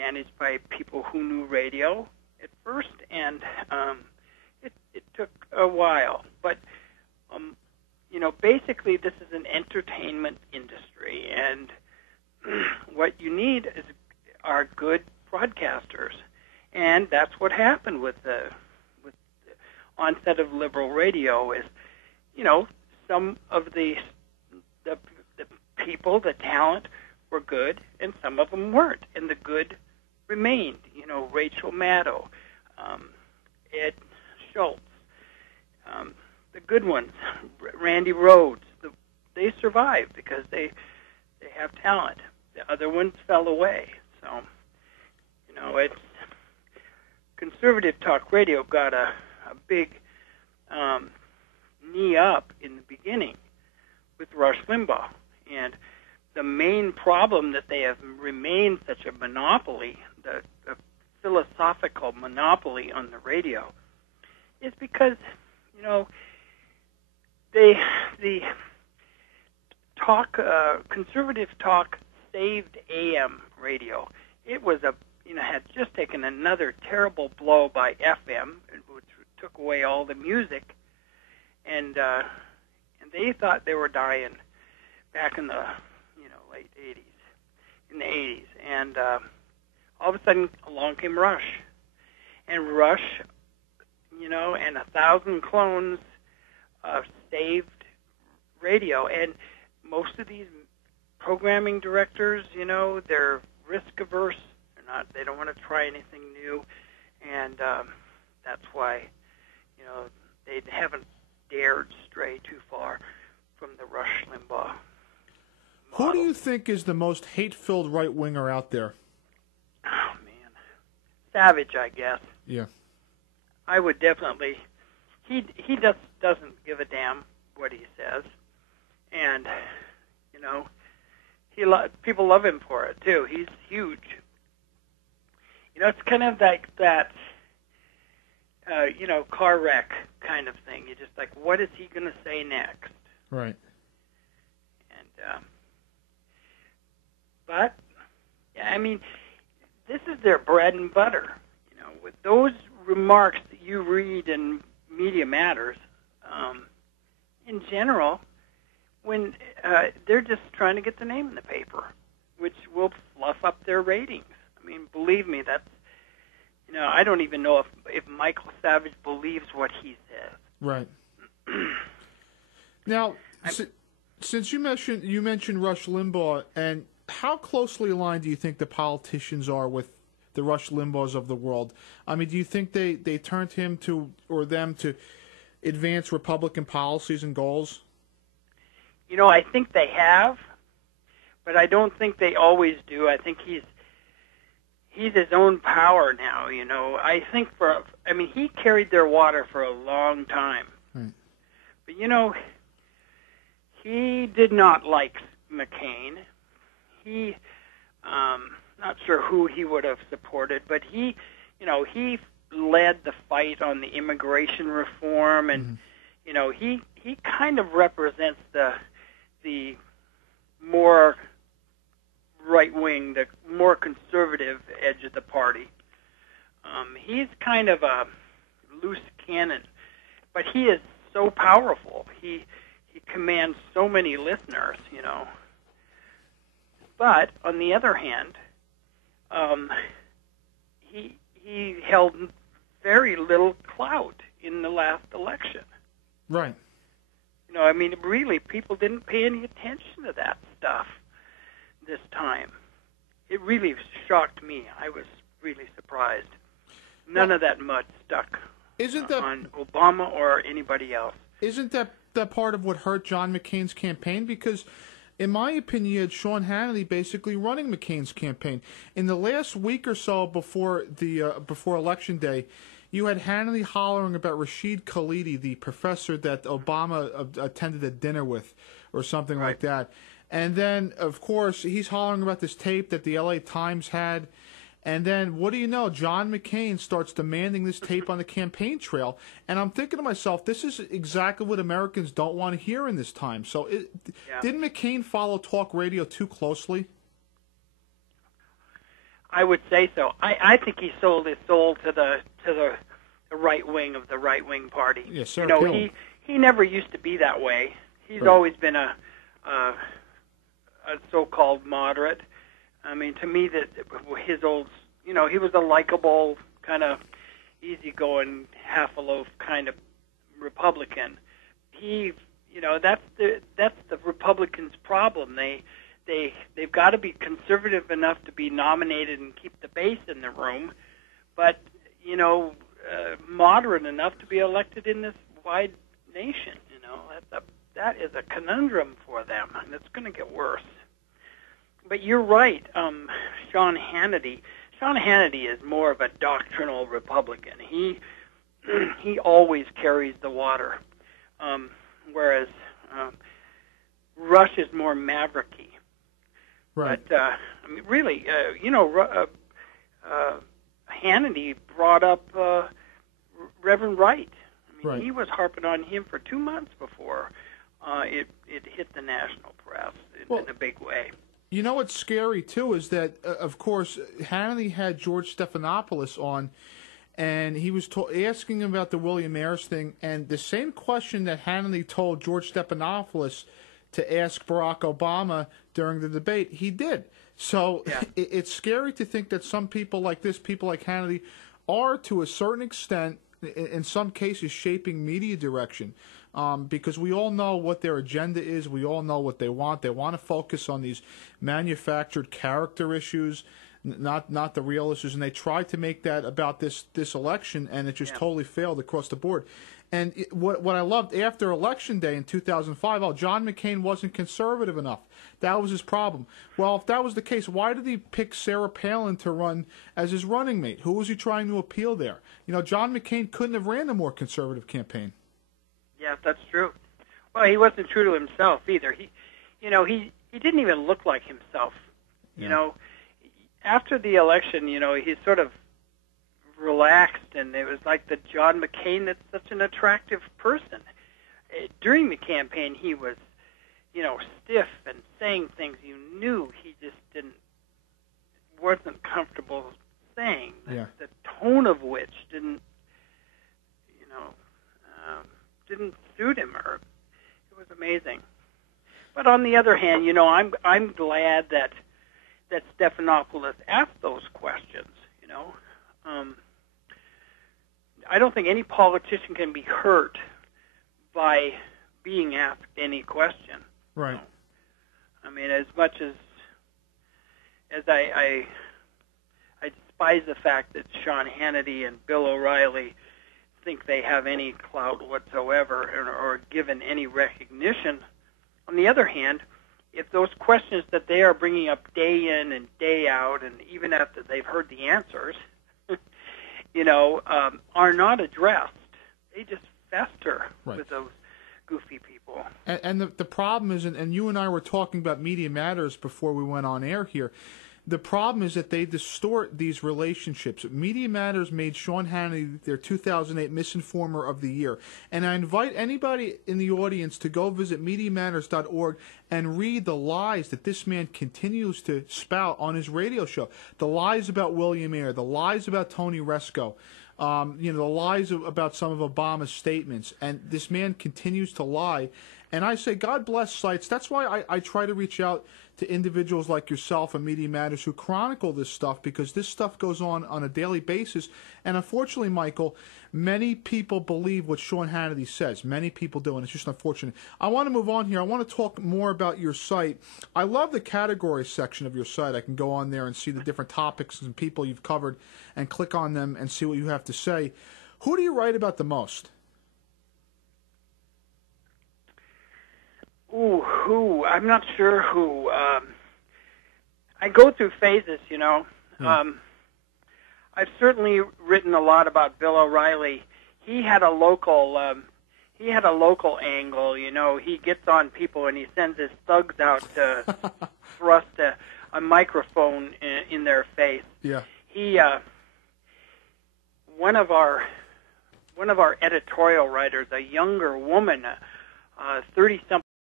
managed by people who knew radio at first, and it took a while. But basically, this is an entertainment industry, and what you need are good broadcasters, and that's what happened with the onset of liberal radio. Is some of the people, the talent, were good, and some of them weren't, and the good remained. Rachel Maddow, Ed Schultz, the good ones, Randy Rhodes, they survived because they have talent. The other ones fell away. So, it's conservative talk radio got a big knee up in the beginning with Rush Limbaugh. And the main problem that they have remained such a monopoly, the philosophical monopoly on the radio, is because, the talk, conservative talk saved AM radio. It was had just taken another terrible blow by FM, which took away all the music, and they thought they were dying back in the late 80s, in the 80s, and all of a sudden along came Rush, and Rush, and 1,000 clones saved radio. And most of these programming directors, they're risk averse. They don't want to try anything new, and that's why they haven't dared stray too far from the Rush Limbaugh model. Who do you think is the most hate-filled right-winger out there? Oh, man. Savage, I guess. Yeah. I would definitely... He just doesn't give a damn what he says. And, people love him for it, too. He's huge. It's kind of like that, car wreck kind of thing. You're just like, what is he going to say next? Right. And, but, yeah, I mean, this is their bread and butter. With those remarks that you read in Media Matters, in general, when they're just trying to get the name in the paper, which will fluff up their ratings. I mean, believe me, that's, I don't even know if Michael Savage believes what he says. Right. Now, since you mentioned Rush Limbaugh, and how closely aligned do you think the politicians are with the Rush Limbaughs of the world? I mean, do you think they turned him them to advance Republican policies and goals? I think they have, but I don't think they always do. I think he's his own power now, I think he carried their water for a long time. Right. But, he did not like McCain. He, not sure who he would have supported, but he led the fight on the immigration reform, and, he kind of represents the more right-wing, the more conservative edge of the party. He's kind of a loose cannon, but he is so powerful. He commands so many listeners, But on the other hand, he held very little clout in the last election. Right. Really, people didn't pay any attention to that stuff this time. It really shocked me. I was really surprised. None of that mud stuck on Obama or anybody else. Isn't that part of what hurt John McCain's campaign? Because, in my opinion, you had Sean Hannity basically running McCain's campaign. In the last week or so before Election Day, you had Hannity hollering about Rashid Khalidi, the professor that Obama attended a dinner with, or something like that. And then, of course, he's hollering about this tape that the LA Times had. And then, what do you know? John McCain starts demanding this tape on the campaign trail. And I'm thinking to myself, this is exactly what Americans don't want to hear in this time. So didn't McCain follow talk radio too closely? I would say so. I think he sold his soul to the right wing of the right wing party. Yes, sir. You know, he never used to be that way. He's always been a so-called moderate. I mean, to me, that his old, you know, he was a likable, kind of easygoing, half a loaf kind of Republican. He, you know, that's the Republicans' problem. They've got to be conservative enough to be nominated and keep the base in the room, but you know, moderate enough to be elected in this wide nation. You know, that is a conundrum for them, and it's going to get worse. But you're right, Sean Hannity. Sean Hannity is more of a doctrinal Republican. He always carries the water, whereas Rush is more mavericky. Right. But I mean, really, you know, Hannity brought up Reverend Wright. I mean, He was harping on him for 2 months before it hit the national press in a big way. You know what's scary, too, is that, of course, Hannity had George Stephanopoulos on, and he was asking him about the William Ayers thing, and the same question that Hannity told George Stephanopoulos to ask Barack Obama during the debate, he did. So it's scary to think that some people like this, people like Hannity, are, to a certain extent, in some cases, shaping media direction. Because we all know what their agenda is. We all know what they want. They want to focus on these manufactured character issues, not the real issues. And they tried to make that about this election, and it just totally failed across the board. And what I loved after Election Day in 2005, John McCain wasn't conservative enough. That was his problem. Well, if that was the case, why did he pick Sarah Palin to run as his running mate? Who was he trying to appeal there? You know, John McCain couldn't have ran a more conservative campaign. Yeah, that's true. Well, he wasn't true to himself either. He didn't even look like himself. You know, after the election, you know, he sort of relaxed, and it was like the John McCain that's such an attractive person. During the campaign, he was, you know, stiff and saying things you knew he just wasn't comfortable saying. The tone of which didn't suit him, or it was amazing. But on the other hand, you know, I'm glad that Stephanopoulos asked those questions. You know, I don't think any politician can be hurt by being asked any question. Right. You know? I mean, as much as I despise the fact that Sean Hannity and Bill O'Reilly think they have any clout whatsoever or given any recognition. On the other hand, if those questions that they are bringing up day in and day out, and even after they've heard the answers, you know, are not addressed, they just fester with those goofy people. And the problem is, and you and I were talking about Media Matters before we went on air here, the problem is that they distort these relationships. Media Matters made Sean Hannity their 2008 Misinformer of the Year. And I invite anybody in the audience to go visit MediaMatters.org and read the lies that this man continues to spout on his radio show. The lies about William Ayers, the lies about Tony Resco, you know, the lies about some of Obama's statements. And this man continues to lie. And I say, God bless sites. That's why I try to reach out to individuals like yourself and Media Matters who chronicle this stuff, because this stuff goes on a daily basis. And unfortunately, Michael, many people believe what Sean Hannity says. Many people do, and it's just unfortunate. I want to move on here. I want to talk more about your site. I love the category section of your site. I can go on there and see the different topics and people you've covered and click on them and see what you have to say. Who do you write about the most? Ooh, who? I'm not sure who. I go through phases, you know. I've certainly written a lot about Bill O'Reilly. He had a local angle, you know. He gets on people and he sends his thugs out to thrust a microphone in their face. Yeah. He one of our editorial writers, a younger woman, 30-something